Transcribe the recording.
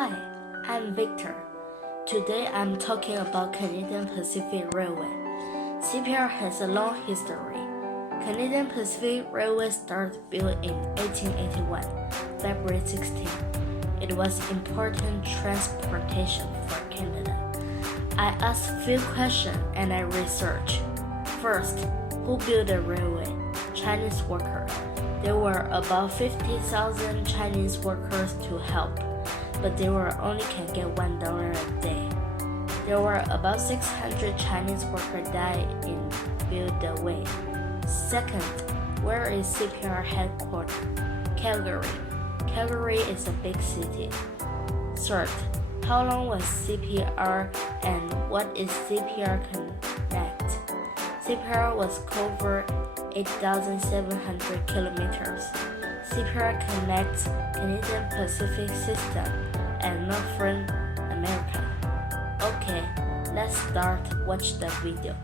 Hi, I'm Victor. Today I'm talking about Canadian Pacific Railway. CPR has a long history. Canadian Pacific Railway started built in 1881, February 16. It was important transportation for Canada. I asked a few questions and I researched. First, who built the railway? Chinese workers. There were about 50,000 Chinese workers to help, but they only can get $1 a day. There were about 600 Chinese workers died in build the way. Second, where is CPR headquarters? Calgary. Calgary is a big city. Third, how long was CPR and what is CPR Connect? CPR was covered 8,700 kilometers. CPR connects Canadian Pacific System and Northern America. Okay, let's start. Watch the video.